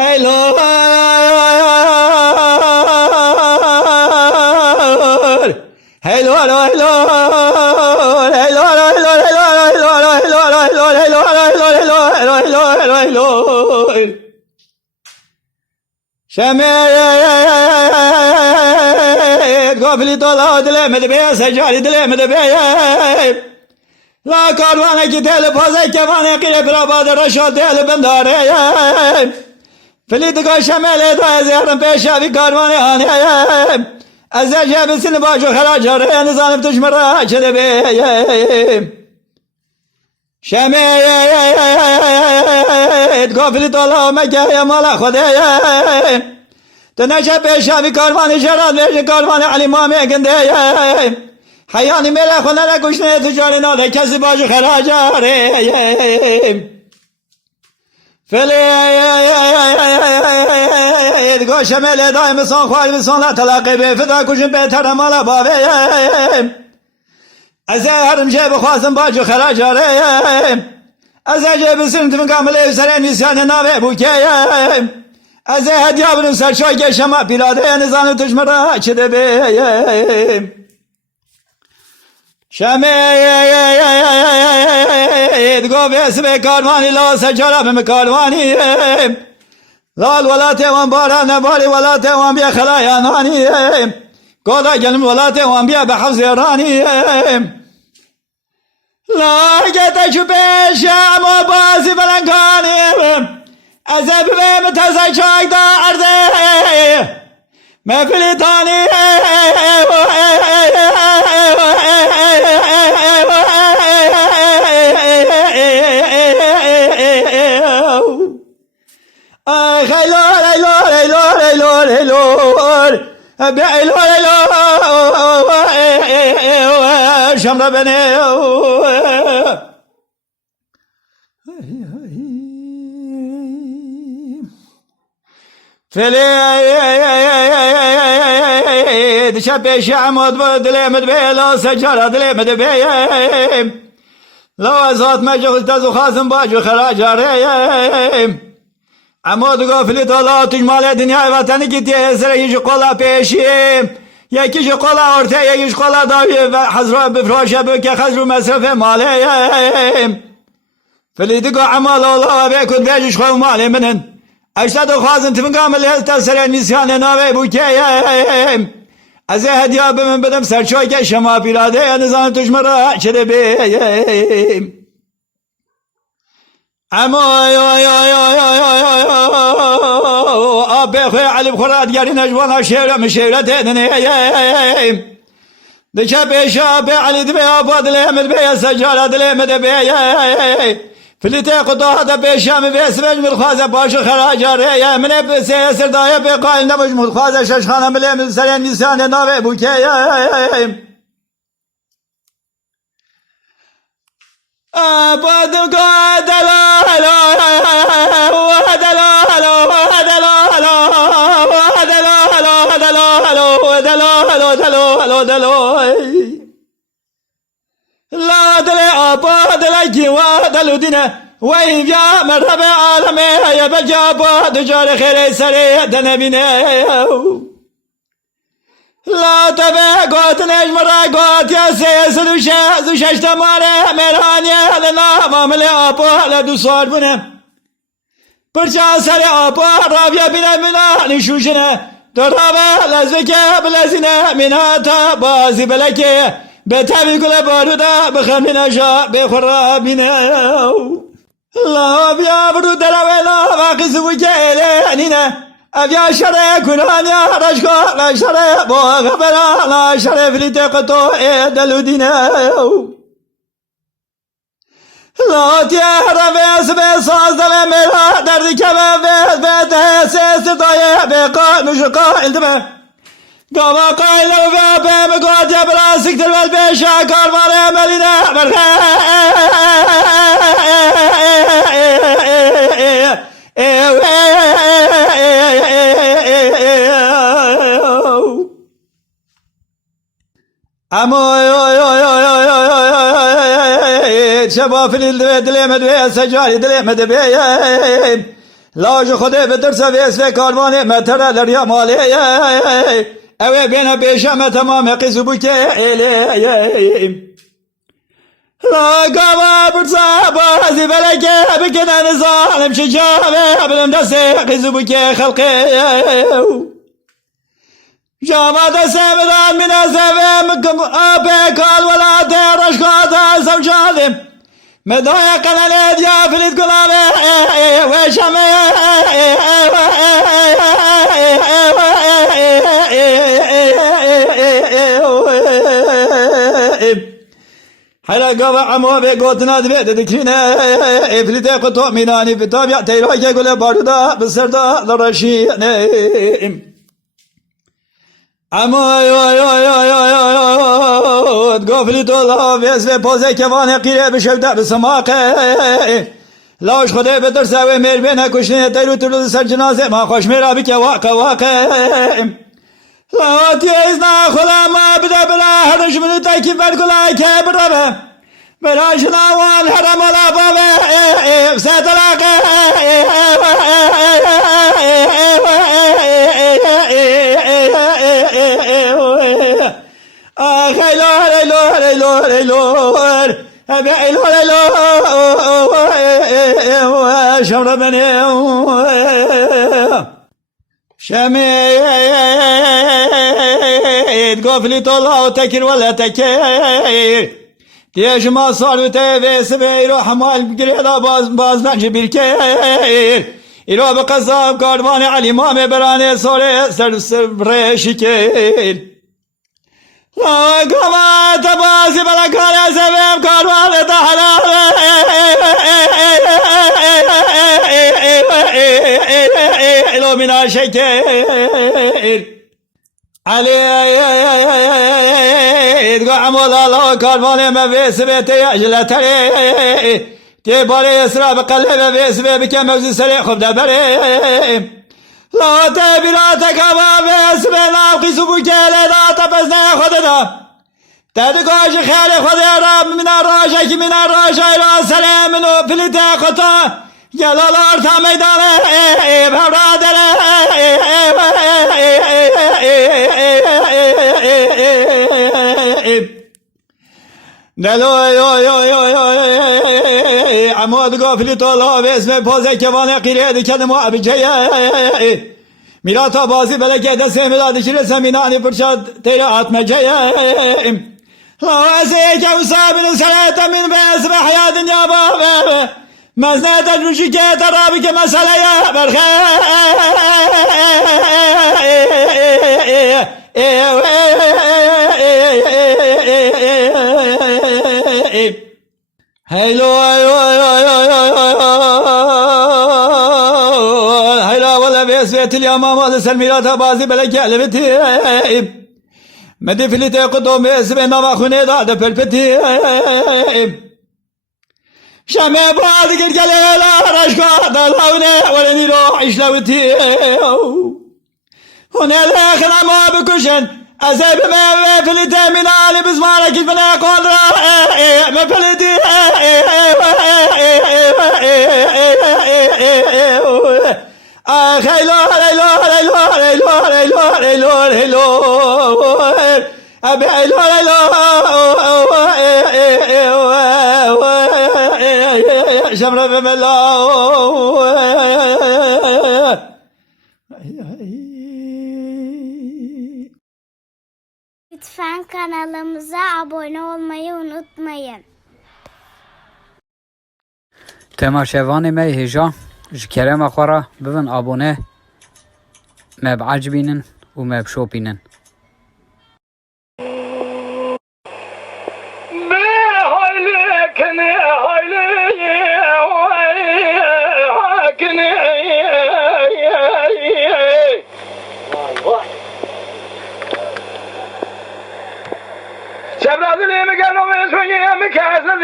هيلو هيلو شميت قفلي طلع دلم دبي سجاري دلم دبي لا كاروانه کی دل بازه کمانه قیره براباد رشاد دل بنداره فلید شمل دا زهرم پیشاوی کاروانه آنه از جب سن باجو خراجاره نزانم تشمره چده بی شمید گفلی طلا مکه مالا خوده تنشه پیشاوی کاروانه شراد ویش کاروانه علی مامه گنده حیانی میره خونه نکشنه تجاری ناده کسی باجو خراجاره فلید گوشه ملی دایم سان خواهی بسان لا طلاقی بی فدا کشن بیتر مالا بابه از هرم جیب خواستم باجو خراجاره از جیب سنت من کامل سرین ویسیان ناوه بوکه از هدیه برون سرشای گشما پیلاده نظام تشمره چده بی شمید گو بیسم کاروانی لا سجارا بم کاروانی لال ولات وان بارا نباری ولات وان بیا خلایانانی گودا گلم ولات وان بیا بحفظ رانی لا گتا شو پیشم و بازی بلنگانی از ببیم تزای چاک دا عرضه مفلی تانی شمرا بني فليد شبي شعمود دليمد بي لا سجارة دليمد بي لا زات مجهول تزو خازم باجو خراج ريم عمود قفلی طلا تجمال دنیای وطنی کی تیزره یش قلا پیشی یکیش قلا ارته یکیش قلا داوی و حضر بفراشه بک خضر مصرف ماله فلیدی کو عمال الله و بیکود بیجش خو ماله منن اشتاد خازن تفن کامل هست سر نسیان ناوی بوکه از هدیه بمن بدم سرچای که شما پیراده نظام تشمره چده بیم اما آب خوی علی بخورد گری نجوانا شیره مشیره تدنی دچه پیشا به علی دبی آباد لیمد بی سجاره دلیمد بی فلیته قطعه دا پیشا می بیس مجمل خوازه باش خراجه ریه منه بسی سردایه بی قایل نمجمل خوازه ششخانه ملیمد سرین نیسان ناوی بوکه بادم قادلا لا دل أبا دل جوا دل دينه وين يا مرحبا عالمي يا بجابا دجار خير سري دنبينه لا تبع قوت نجمرا قوت يا سيس دوشش تماره مرانيا لنا مامل أبا لدو صار بنا برجع سري أبا رابيا بنا نشوشنا درابا لزكي بلزنا منها تا بازي بلكي بتابي كل بارودا بخمنا جا بخرابنا لا بيا برو دراولا باقي زوجي نينا ابيا شري كنانيا رشكو لا شري بوغبرا لا شري فليتقطو دلودينا لا تيهر بيس بيصاز دمي ميلا دردي كما بيس بيته سيس طايا بيقا مشقا التمه قاما قايل وبابا مقعد يا براسك تلوى البيشا كارمان يا ملينا شباب في الدليمد بيه سجاري دليمد بيه لاج خدا بدرس ویس و کاروان متر لریا مالی اوه بین بیشم تمام قیزو بکه لا قوا برصا بازي بلكي بكنا نظالم شجابي بلم دسي قيزو بكي خلقي جامع دسي بدان من أسفي مكم أبي قال ولا تيرش قاتا زوجاتي مدايا قلالي ديا فلت قلالي وشامي حلا قوا عمو بيقوتنا دبيت دكرينا افلتي قطو ميناني في طابع تيراك يقول باردا بسردا لرشيني عمو تقفلتو الله بيس في بوزي كواني قيري بشبدا بسماقي لاش خده بدرسا ومير بينها كشني تيرو تلو سر جنازه ما خوش ميرا بك واقع لا تيزنا خلا ما بدا بلا هرش من تاكي برقلا كبربه بلا شناوان هرم لا بابه ستلاك شمر بني شميت قفلي طلع وتكر ولا تكير تيج ما صار وتبي سبي يروح مال بقريلا باز بنجي بالكير يروح بقصاب كارواني علي مامي براني صوري سر شكير لا قما تباسي بلا كاري سبيب كارواني تحلال لو من الشكير علي تقع مولا الله كارفاني ما في سبيتي أجل تري تباري يسرى بقلب في سبي بكم موزي سريع خب دبري لا تبي لا تكما في سبي لا قيسو بكالي لا تبزنا خدنا تدقاش خيالي خد يا رب من الراجك من الراجع لا سلام منو فلتا خطا جلالار تا ميدانه برادره دلو عمود قافلی طلا به اسم پازه کوانه قیره دکن ما ابجیه میراتا بازی بلکه دست میلاد شیر سمینانی پرشاد تیره آتمجیه لازه که وصابن سلطه من به اسم حیات دنیا بابه مزنه تجرشی که ترابی که مسئله یا برخه هيلو هيلا ولا بيسويت اليوم ما سلميرات بازي بلك علبتي مدي فلتي قدوم اسمي نما خوني داد بالبتي شمي بعد قد قال لا رشقا دلوني ولني روح اشلوتي هنا الاخر ما بكشن أزيب ما فلتي من علي بزمارك فلا قدرة ما فلتي خيلو هيلو هيلو هيلو هيلو هيلو هيلو أبي هيلو هيلو شمرة بملا Lütfen kanalımıza abone olmayı unutmayın. تماشاواني مي هجا جكرم أخورا بفن أبونه ما بعجبينن وما بشوبينن شباب اللي مكانهم يسوي مكاسب